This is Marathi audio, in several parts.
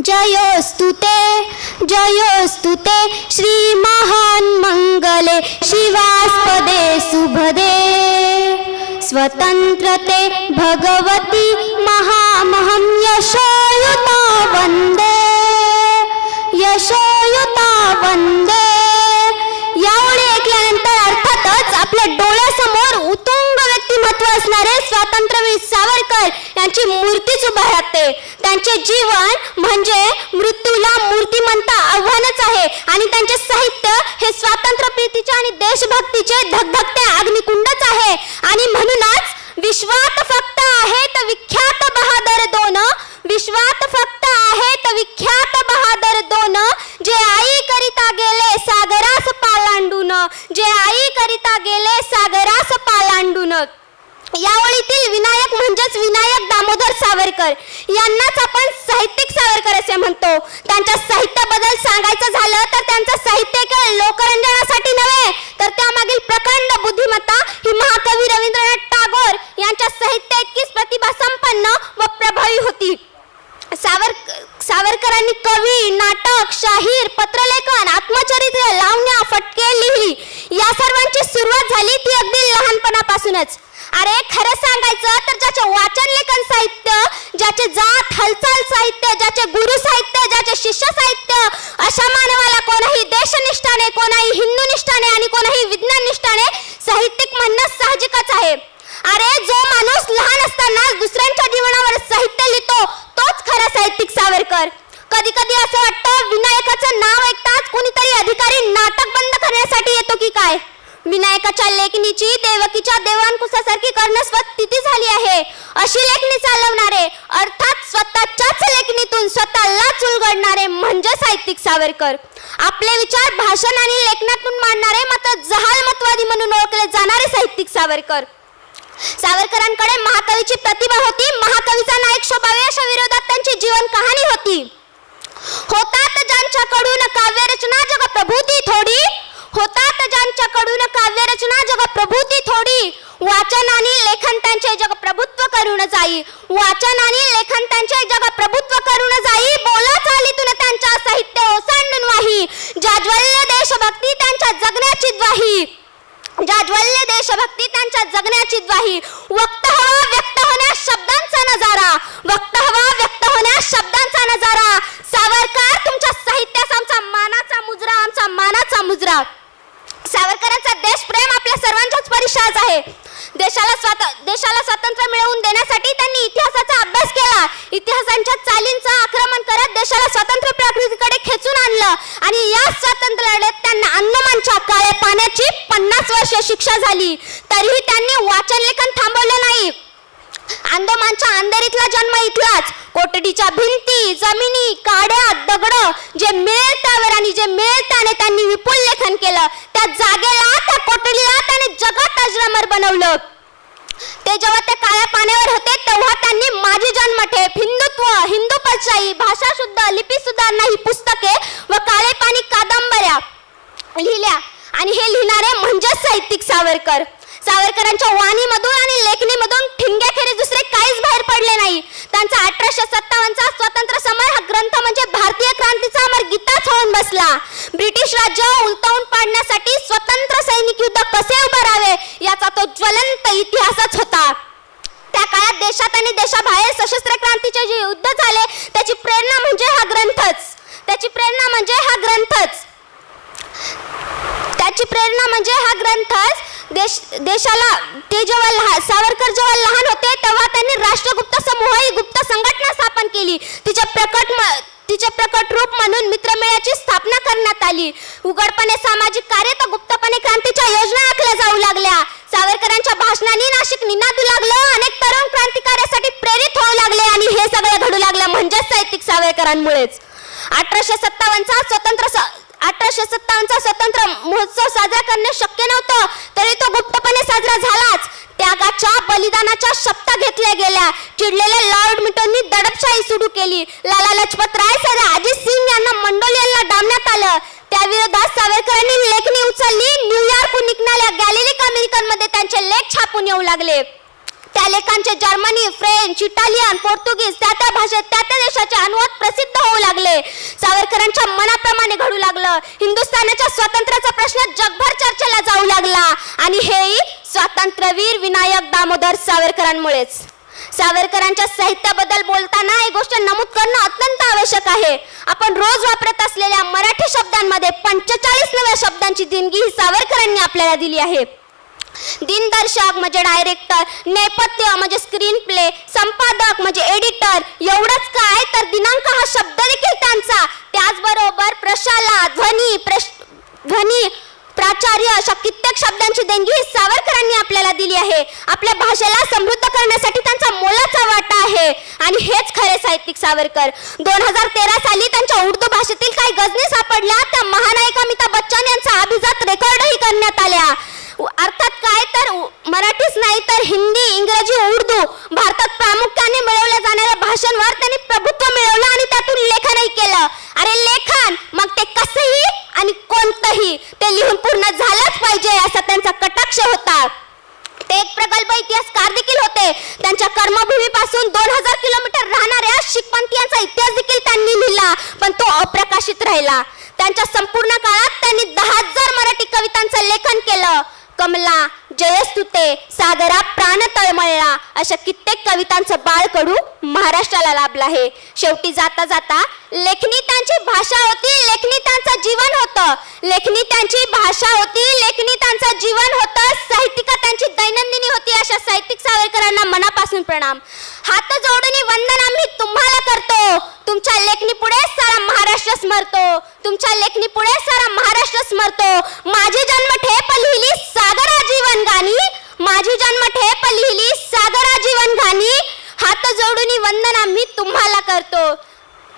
जयोस्तु ते श्री महान मंगले शिवास्पदे शुभदे स्वतंत्रते भगवती महामहं यशोयुता वंदे। यावेळी ऐकल्यानंतर अर्थातच आपल्या डोळ्यासमोर उतुंग व्यक्तिमत्व असणारे स्वातंत्र्यवीर सावरकर यांची मूर्तीच उभा राहते। त्यांचे जीवन म्हणजे मृत्यूला मूर्तिमंत आव्हानच आहे आणि त्यांचे साहित्य हे स्वातंत्र्यप्रीतीचे आणि देशभक्तीचे धगधगते अग्निकुंडच आहे। आणि म्हणूनच विश्वात फक्त आहेत विख्यात बहादर दोन, विश्वात फक्त आहेत विख्यात बहादर दोन, जे आई करिता गेले सागरास पालांडून, जे आई करिता गेले सागरास पालांडून। यावळीतील विनायक म्हणजेच विनायक दामोदर सावरकर यांनाच आपण साहित्यिक सावरकर असे म्हणतो। त्यांच्या साहित्याबद्दल सांगायचं झालं तर त्यांचं साहित्य केवळ लोकरंजनासाठी नव्हे तर त्यामागील प्रकांड बुद्धिमत्ता ही महाकवी रवींद्रनाथ टागोर यांच्या साहित्य इतकीच प्रतिभा संपन्न व प्रभावी होती। सावरकरांनी कवी, नाटक, शाहीर, पत्रलेखन, आत्मचरित्र, लावण्या, फटके लिहिली। या सर्वांची सुरुवात झाली ती अगदी लहानपणापासूनच। अरे खरं सांगायचं तर ज्याचे वाचन लेखन साहित्य, ज्याचे जात हालचाल साहित्य, ज्याचे गुरु साहित्य, ज्याचे शिष्य साहित्य, अशा मानवाला कोणाही देशनिष्ठाने, कोणाही हिंदुनिष्ठाने आणि कोणाही विज्ञाननिष्ठाने साहित्यिक म्हणणं साहजिकच आहे। अरे जो माणूस लहान असताना दुसऱ्यांच्या जीवनावर साहित्य लिहितो तोच खरा साहित्यिक सावरकर। कधी कधी असं वाटतं विनायकाचं नाव ऐकताच कोणीतरी अधिकारी नाटक बंद करण्यासाठी येतो की काय। विनायकाच्या लेखणीची देवकीच्या देवांकुशासारखी कर्णस्वत स्थिती झाली आहे। अशी लेखणी चालवणारे अर्थात स्वतःच्याच लेखणीतून स्वतःलाच उलगडणारे म्हणजे साहित्यिक सावरकर। आपले विचार भाषण आणि लेखनातून मांडणारे मात्र जहालमतवादी म्हणून ओळखले जाणारे साहित्यिक सावरकर। सावरकरांकडे महाकवीची प्रतिभा होती, महाकवीचा नायक शोभावे अशा विरोधात त्यांची जीवन कहाणी होती। होतात ज्यांच्याकडून काव्यरचना जग प्रभूती थोडी, होतात ज्यांच्याकडून काव्यरचना जग प्रभूती थोडी, वाचन आणि लेखन त्यांचे जग प्रभुत्व करून जाई, वाचन आणि लेखन त्यांचे जग प्रभुत्व करून जाई, बोला चालीतून त्यांच्या साहित्य ओसांडून वाही, जाज्वल्य देशभक्ती त्यांच्या जगण्याची द्वाही, जाज्वल्य देशभक्ती त्यांच्या जगण्याची द्वाही। वक्त हवा व्यक्त होण्यास शब्दांचा नजारा, वक्त हवा व्यक्त होण्यास शब्दांचा नजारा। सावरकर तुमच्या साहित्यास आमचा मानाचा मुजरा, आमचा मानाचा मुजरा। सावरकरांचा देशप्रेम आपल्या सर्वांच्याच परिचयाच आहे। देशाला स्वातंत्र्य मिळवून देण्यासाठी त्यांनी इतिहासाचा अभ्यास केला। इतिहासाच्या चालींचा आक्रमण करत देशाला स्वातंत्र्य प्रक्रियेकडे खेचून आणलं आणि या स्वातंत्र्य लढ्यात त्यांना अंदमानच्या काळ्या पाण्याची 50 वर्ष शिक्षा झाली। तरीही त्यांनी वाचन लेखन थांबवलं नाही। अंदमानच्या अंधेरीतला जन्म इथलाच। कोठडीच्या भिंती, जमिनी, काड्या, दगड जे मिळेल त्यावर आणि जे मिळेल त्याने त्यांनी विपुल लेखन केलं। त्या जागेला, त्या कोठडीला त्याने जगात अजरामर बनवलं। ते जेव्हा त्या काळ्या पाण्यावर होते तेव्हा त्यांनी माझी जन्मठेप, हिंदुत्व, हिंदू परछाई, भाषा शुद्ध, लिपी सुधारणा ही पुस्तके व काळे पाणी कादंबऱ्या लिहिल्या आणि हे लिहिणारे म्हणजे साहित्यिक सावरकर। सावरकरांच्या वाणीमधून आणि लेखणीमधून ठिंग्याखेरीज दुसरे काहीच बाहेर पडले नाही। त्यांचा 1857 चा स्वातंत्र्य समर हा ग्रंथ म्हणजे भारतीय क्रांतीचा अमर गीताच होऊन बसला। ब्रिटिश राज्य उलटवून पाडण्यासाठी स्वतंत्र सैनिक युद्ध कसे उभारावे याचा तो ज्वलंत इतिहासच होता। त्या काळात देशात आणि देशाबाहेर सशस्त्र क्रांतीचे जे युद्ध झाले त्याची प्रेरणा म्हणजे हा ग्रंथच, त्याची प्रेरणा म्हणजे हा ग्रंथच, त्याची प्रेरणा म्हणजे हा ग्रंथच। देशाला ते जेव्हा सावरकर जेव्हा लहान होते तेव्हा त्यांनी राष्ट्रगुप्त समूह ही गुप्त संघटना स्थापन केली। तिचे प्रकट रूप म्हणून मित्रमेळ्याची स्थापना करण्यात आली। उघडपणे सामाजिक कार्य तर गुप्तपणे क्रांतीच्या योजना आखल्या जाऊ लागल्या। सावरकरांच्या भाषणांनी नाशिक निनादू लागलं, अनेक तरुण क्रांतिकार्यासाठी प्रेरित होऊ लागले आणि हे सगळे घडू लागले म्हणजे साहित्यिक सावरकरांमुळेच। 1857चा स्वतंत्र महोत्सव साजरा करणे शक्य नव्हतं तरी तो गुप्तपणे साजरा झालाच। त्यागाच्या बलिदानाच्या शपथा घेतल्या गेल्या। चिडलेल्या लॉर्ड मिंटोनी दडपशाही सुरू केली। लाला लजपत राय सर अजित सिंग यांना मंडोलियनला डांबण्यात आलं। त्याविरोधात सावरकरांनी लेखणी उचलली। न्यूयॉर्कहून निघणाऱ्या गॅलिलिक अमेरिकनमध्ये त्यांचे लेख छापून येऊ लागले। त्या लेखांचे जर्मनी, फ्रेंच, इटालियन, पोर्तुगीज त्या भाषेत त्या देशाचे अनुवाद प्रसिद्ध होऊ लागले। होते. सावरकरांच्या मनाप्रमाणे घडू लागलं. हिंदुस्थानाच्या स्वातंत्र्याचा प्रश्न जगभर चर्चेला जाऊ लागला आणि हेही स्वातंत्र्यवीर विनायक दामोदर सावरकरांमुळेच. सावरकरांच्या साहित्याबद्दल बोलताना एक गोष्ट नमूद करणं अत्यंत आवश्यक आहे. आपण रोज वापरत असलेल्या मराठी शब्दांमध्ये 45 नव्या शब्दांची देणगी ही सावरकरांनी आपल्याला दिली आहे. दिनदर्शक म्हणजे डायरेक्टर, नेपथ्य म्हणजे स्क्रीन प्ले, संपादक म्हणजे एडिटर, एवढंच काय तर दिनांक हा शब्द देखील त्यांचा. त्याचबरोबर प्रशाला, ध्वनी, प्राचार्य अशा कित्येक शब्दांची देणगी ही सावरकरांनी आपल्याला दिली आहे. आपल्या भाषेला समृद्ध करण्यासाठी त्यांचा मोलाचा वाटा आहे आणि हेच खरे साहित्यिक सावरकर. 2013 साली त्यांच्या उर्दू भाषेतील काही गझनी सापडल्या. त्या महानायक अमिताभ बच्चन यांचा अभिजात रेकॉर्डही करण्यात आल्या. अर्थात काय तर मराठीच नाही तर हिंदी, इंग्रजी, उर्दू भारतात प्रामुख्याने मिळवल्या जाणाऱ्या भाषांवर त्यांनी प्रभुत्व मिळवलं आणि त्यातून लेखनही केलं. अरे लेखन मग ते कसंही आणि कोणतंही ते लिहून पूर्ण झालंच पाहिजे असा त्यांचा कटाक्ष होता. ते एक प्रगल्भ इतिहासकार देखील होते. त्यांच्या कर्मभूमीपासून 2000 किलोमीटर राहणाऱ्या शीखपंथीयांचा इतिहास देखील त्यांनी लिहिला, पण तो अप्रकाशित राहिला. त्यांच्या संपूर्ण काळात त्यांनी 10,000 मराठी कवितांचं लेखन केलं. कमला, जयस्तुते, सागरा प्राण तळमळला अशा कित्येक कवितांचं बाळकडू महाराष्ट्राला लाभलं आहे. शेवटी जाता जाता लेखनी त्यांची भाषा होती, लेखनी त्यांचं जीवन होतं. लेखनी त्यांची भाषा होती, लेखनी त्यांचं जीवन होतं. साहित्यिका त्यांची दैनंदिनी होती. अशा साहित्यिक सावरकरांना मनापासून प्रणाम. हात जोडून वंदन आम्ही तुम्हाला करतो. तुमच्या लेखनी पुढे सारा महाराष्ट्र स्मरतो. तुमच्या लेखनी पुढे सारा महाराष्ट्र स्मरतो. माझी जन्मठेप लिहिली सागरा जीवन गाणी, माझी जन्मठेप लिहिली सागरा जीवन गाणी. हात जोडून वंदन आम्ही तुम्हाला करतो.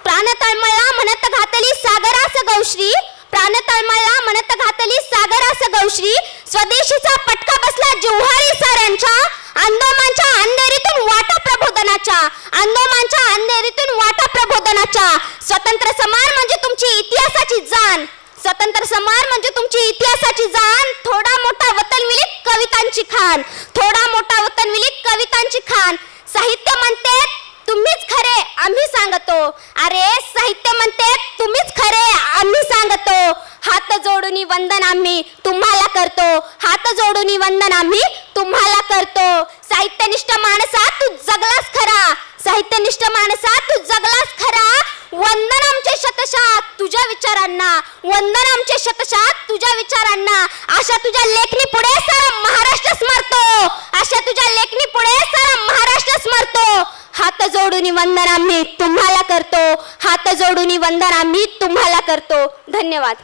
प्राण तळमळला म्हणत घातली सागरास गौश्री, प्राण तळमळला म्हणत घातली सागरास गौश्री. स्वदेशीचा पटका बसला जिव्हारी साऱ्यांच्या, अंदोमांच्या अंधेरीतून वाटा प्रबोधनाच्या, अंदोमांच्या अंधेरीतून वाटा प्रबोधनाच्या. स्वतंत्र समार म्हणजे तुमची इतिहासाची जाण, स्वतंत्र समार म्हणजे तुमची इतिहासाची जाण. थोडा मोठा वतन विलीत कवितांची खान, थोडा मोठा वतन विलीत कवितांची खान. साहित्य म्हणते तुम्हीच खरे आम्ही सांगतो. अरे साहित्य म्हणते तुम्हीच खरे आम्ही सांगतो. हात जोडून वंदन आम्ही तुम्हाला करतो. हात जोडून वंदन आम्ही तुम्हाला करतो. साहित्यनिष्ठ माणसा तू जगलास खरा, साहित्यनिष्ठ माणसा तू जगलास खरा. वंदन आमचे शतशः तुझ्या विचारांना, वंदन आमचे शतशः तुझ्या विचारांना. अशा तुझ्या लेखनी पुढे सारा महाराष्ट्र स्मरतो, अशा तुझ्या लेखनी पुढे सारा महाराष्ट्र स्मरतो. हात जोडून वंदन आम्ही तुम्हाला करतो. हात जोडून वंदन आम्ही तुम्हाला करतो. धन्यवाद.